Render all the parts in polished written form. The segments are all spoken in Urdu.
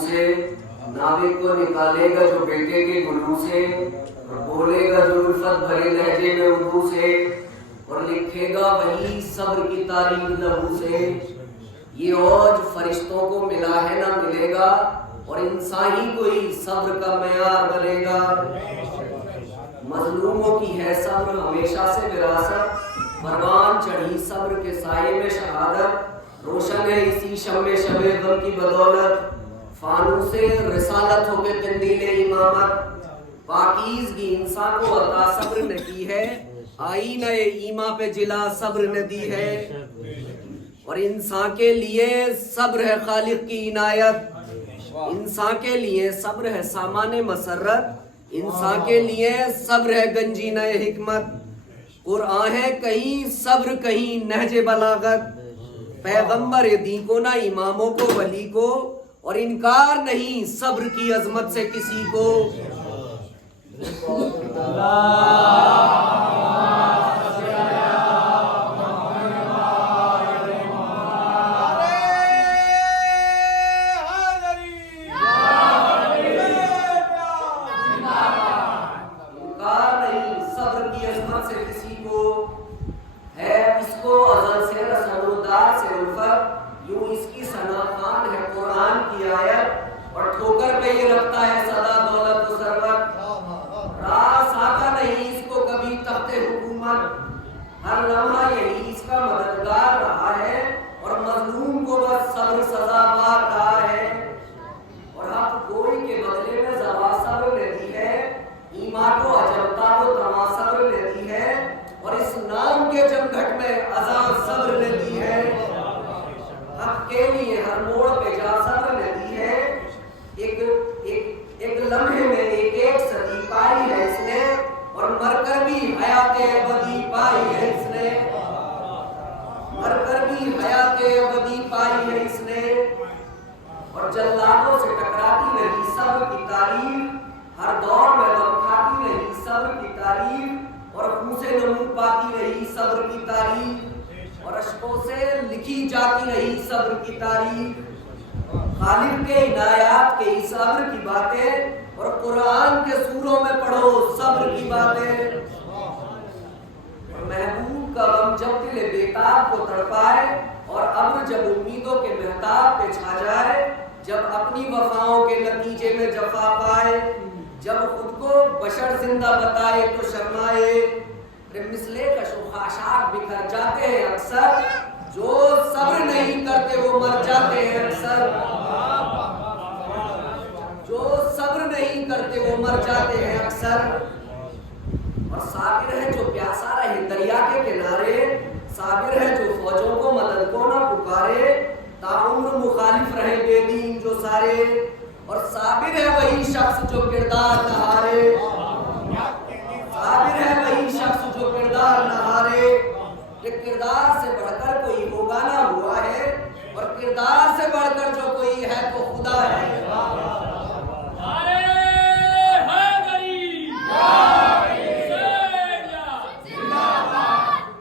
سے، ناوک کو نکالے گا جو بیٹے کے گلو سے، اور بولے گا جو الفت بھرے لہجے میں اردو سے، اور لکھے گا وہی صبر کی تاریخ لہو سے۔ یہ اوج فرشتوں کو ملا ہے نہ ملے گا، اور انسان ہی کوئی صبر کا معیار بنے گا۔ مظلوموں کی ہے صبر ہمیشہ سے وراثت، پروان چڑھی صبر کے سائے میں شہادت، روشن ہے اسی شمع شب غم کی بدولت، فانوس رسالت ہو کے قندیل امامت۔ پاکیزگی انسان کو عطا صبر نے کی ہے، آئینہ ایمان پہ جلا صبر نے دی ہے، اور انسان کے لیے صبر ہے خالق کی عنایت، انسان کے لیے صبر ہے سامان مسرت، انسان کے لیے صبر ہے گنجینہ حکمت۔ قرآن ہے کہیں صبر کہیں نہج بلاغت، پیغمبر دین کو نہ اماموں کو ولی کو، اور انکار نہیں صبر کی عظمت سے کسی کو۔ ہر لمحہ یہی اس کا مددگار رہا ہے، اور مظلوم کو بس صبر سزا پار رہا ہے، اور حق گوئی کے بدلے میں زوا صبر نے دی ہے، ایمان کو عجبتا کو تما صبر نے دی ہے، اور اس نام کے جمگھٹ میں عذاب صبر نے دی ہے۔ حق کے لیے ہر موڑ پہ جا صبر نے دی ہے، ایک لمحے میں ایک صدی پائی ہے اس نے، اور مر کر بھی حیات ابدی پائی ہے اس نے، مر کر بھی حیات ابدی پائی ہے اس نے، اور جلادوں سے ٹکراتی رہی صبر کی تعریف، ہر دور میں غم کھاتی رہی صبر کی تعریف، اور خون سے نمو پاتی رہی صبر کی تعریف، اور اشکوں سے لکھی جاتی رہی صبر کی تعریف۔ خالق کے عنایات کے اس صبر کی باتیں، اور قرآن کے سوروں میں پڑھو صبر کی باتیں۔ محبوب کا غم جب دل بیتاب کو تڑپائے، اور ابر جب امیدوں کے مہتاب پہ چھا جائے، جب اپنی وفاؤں کے نتیجے میں جفا پائے، جب خود کو بشر زندہ بتائے تو شرمائے، مثلے کش و خاشاک بکھر جاتے ہیں اکثر، جو صبر نہیں کرتے وہ مر جاتے ہیں اکثر، جو صبر نہیں کرتے وہ مر جاتے ہیں اکثر۔ اور صابر ہے جو پیاسا رہے دریا کے کنارے، صابر ہے جو فوجوں کو مدد کو نہ پکارے، تعمر مخالف رہے بے دین جو سارے، اور صابر ہے وہی شخص جو کردار نہ ہارے، صابر ہے وہی شخص جو کردار نہ ہارے، کہ کردار سے بڑھ کر کوئی ہوگا نہ ہوا ہے، اور کردار سے بڑھ کر جو کوئی ہے تو خدا ہے۔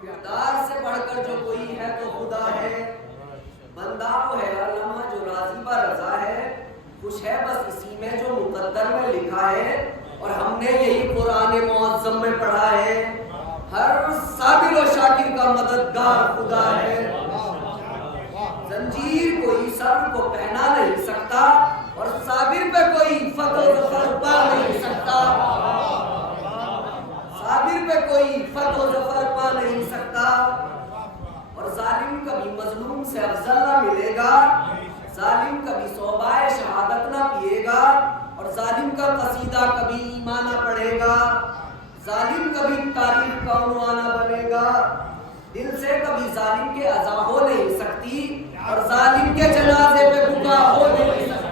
کردار سے بڑھ کر جو کوئی ہے تو خدا ہے، بندہ وہ ہے ہر لمحہ جو راضی بہ رضا ہے، خوش ہے بس اسی میں جو مقدر میں لکھا ہے، اور ہم نے یہی قرآن معظم میں پڑھا ہے، ہر صابر و شاکر کا مددگار خدا ہے۔ زنجیر کوئی صبر کو پہنا نہیں سکتا، اور صابر پہ کوئی فتح و ظفر پا نہیں سکتا، صابر پہ کوئی فتح و ظفر پا نہیں سکتا، اور ظالم کبھی مظلوم سے افضل نہ ملے گا، ظالم کبھی صوبائے شہادت نہ پیے گا، اور ظالم کا قصیدہ کبھی ایمان نہ پڑھے گا، ظالم کبھی تاریخ کا عنوان نہ بنے گا، دل سے کبھی ظالم کے عزا ہو نہیں سکتی، اور ظالم کے جنازے پہ بکا ہو نہیں سکتی۔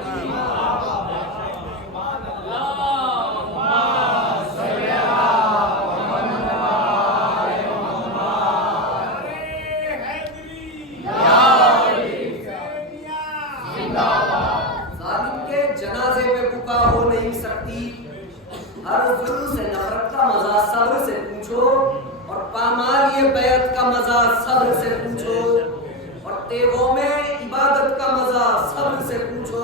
ظالم کے جنازے پہ بکا ہو نہیں سکتی، ہر ظلم سے نفرت کا مزہ صبر سے پوچھو، اور پامال یہ بیعت کا مزہ صبر سے پوچھو، اور تیغوں میں عبادت کا مزہ صبر سے پوچھو،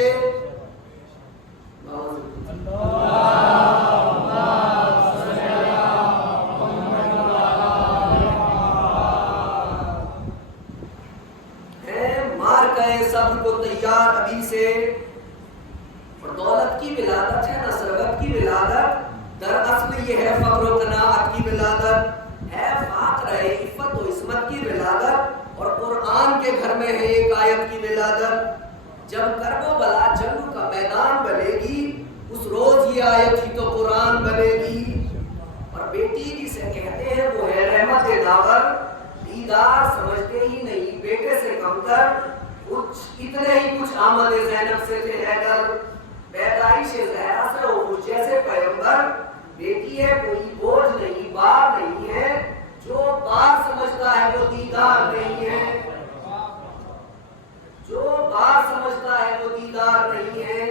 سے مار گئے سب کو تیار ابھی سے. اور دولت کی ولادت ہے نہ ثروت کی ولادت، دراصل یہ ہے فقر و قناعت کی ولادت ہے، فقر ہے عفت و عصمت کی ولادت، اور قرآن کے گھر میں ہے ایک آیت کی ولادت. جب کرب و بلا جنگ کا میدان بنے گی اس روز یہ آیت ہی تو قرآن بنے گی. اور بیٹی جسے کہتے ہیں وہ ہے رحمت داور، دیدار سمجھتے ہی نہیں بیٹے سے کم تر، کچھ اتنے ہی کچھ آمد زینب سے تھے حیدر، پیدائش زہرا سے وہ کچھ جیسے پیغمبر. بیٹی ہے کوئی بوجھ نہیں بار نہیں ہے، جو بار سمجھتا ہے وہ دیدار نہیں ہے، جو بار سمجھتا ہے وہ دیدار نہیں ہے.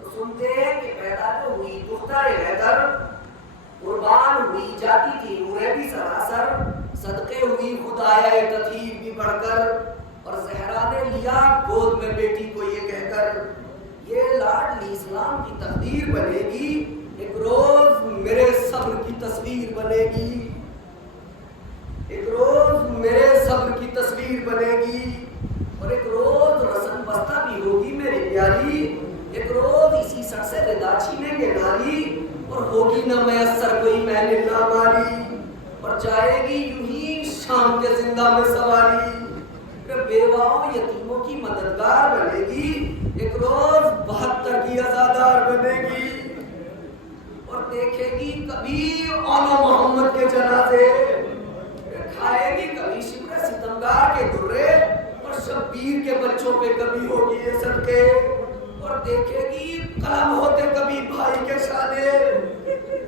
تو سنتے ہیں کہ پیدا جو ہوئی دختر حیدر، قربان ہوئی جاتی تھی نورے بھی سراسر، صدقے ہوئی خدایہ تطہیر بھی بڑھ کر، اور زہرا نے لیا گود میں بیٹی کو یہ کہہ کر یہ لاڈلی اسلام کی تقدیر بنے گی، ایک روز میرے صبر کی تصویر بنے گی، ایک روز میرے صبر کی تصویر بنے گی، اور ایک روز رسن بستہ بھی ہوگی میری پیاری، ایک روز اسی سر سے ردا چھینے گے ناری، اور ہوگی نہ میسر کوئی محل نہ ماری، اور جائے گی یوں ہی شام کے زندہ میں سواری، پھر بیواؤں یتیموں کی مددگار بنے گی، ایک روز 72 کی عزادار بنے گی، اور دیکھے گی کبھی آل محمد کے جنازے، کھائے گی کبھی شکر ستمگار کے درے، اور شبیر کے بچوں پہ کبھی ہوگی یہ صدقے، اور دیکھے گی قلم ہوتے کبھی بھائی کے شانے،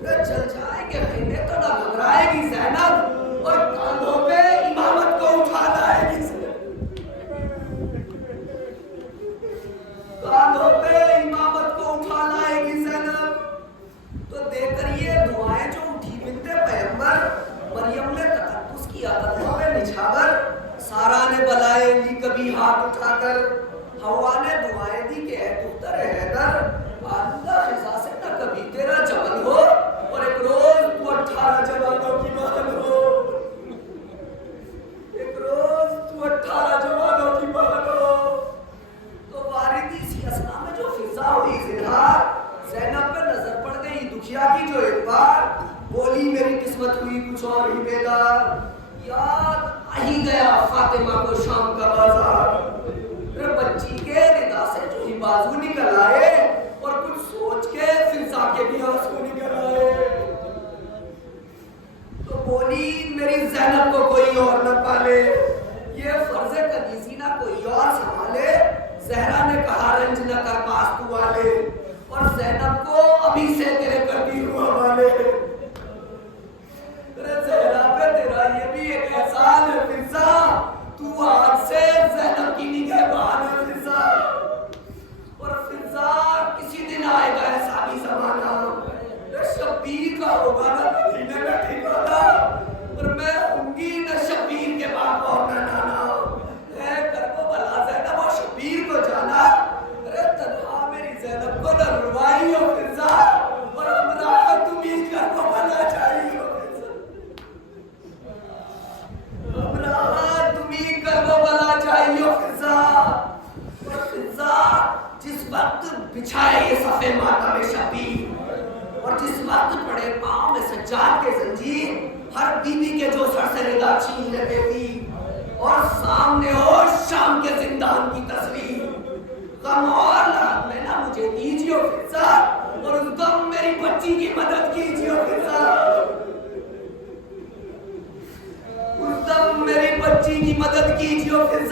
چل جائیں گے خیمے تو نہ گھبرائے گی زینب، اور کاندھوں پہ امامت کو اٹھا لائے گی، کاندھوں پہ امامت کو اٹھا لائے گی زینب. تو دیکھ کر یہ دعائیں جو اٹھی بنت پیغمبر، مریم نے تقدس کیا قدموں پہ نچھاور، سارا نے بلائے لی کبھی ہاتھ اٹھا کر، ہوا نے دعائیں دی کہ اے دختر حیدر آلودہ خزا سے نہ کبھی تیرا چمن ہو، اور ایک روز تو 18 جوانوں کی بہن ہو، ایک روز تو 18 جوانوں کی بہن ہو. تو واردی سی اسنا میں جو فضا ہوئی زنہار، زینب پہ نظر پڑ گئی دکھیا کی جو ایک بار، بولی میری قسمت ہوئی کچھ اور ہی بیدار، یاد آہی گیا فاطمہ کو شام کا بازار، پھر بچی کے ردا سے جو ہی بازو نکل آئے، اور کچھ سوچ کے فضا کے بھی آنسو نکل آئے. تو بولی میری زینب کو کوئی اور نہ پالے، یہ فرض قدیسی نہ کوئی اور سنبھالے، زہرا نے کہا رنج نہ کر پاس تو والے، اور زینب کو ابھی سے تیرے کرتی ہوا والے. زہرا پہ تیرا یہ بھی ایک احسان ہے فضا، تو آج سے زینب کی نگہبان ہے فضا، اور فضا کسی دن آئے گا ایسا بھی زمانہ، شبیر کا ہوگا نہ مدینے میں ٹھکانا، اور میں ہوں گی نہ شبیر کے باپ اور نہ نانا. اے کرب و بلا زینب اور شبیر کو جانا، ارے تنہا میری زینب کو نہ روائی ہو فضا، اور امراء تمہیں کرب و بلا چاہیے ہو فضا، امراء تمہیں کرب و بلا چاہیے ہو فضا. اور فضا جس وقت بچھائے یہ صفے ماتم شبیر، اور جس وقت پڑے پاؤں میں سجاد کے زنجیر، ہر بیوی کے جو سر سے ردا چھین لیتے تھی، اور سامنے ہو شام کے زندان کی تصویر، غم اور لحظ میں نہ مجھے دیجیے فضا، اور اس غم میری بچی کی مدد کیجیے فضا، اس غم میری بچی کی مدد کیجیے فضا.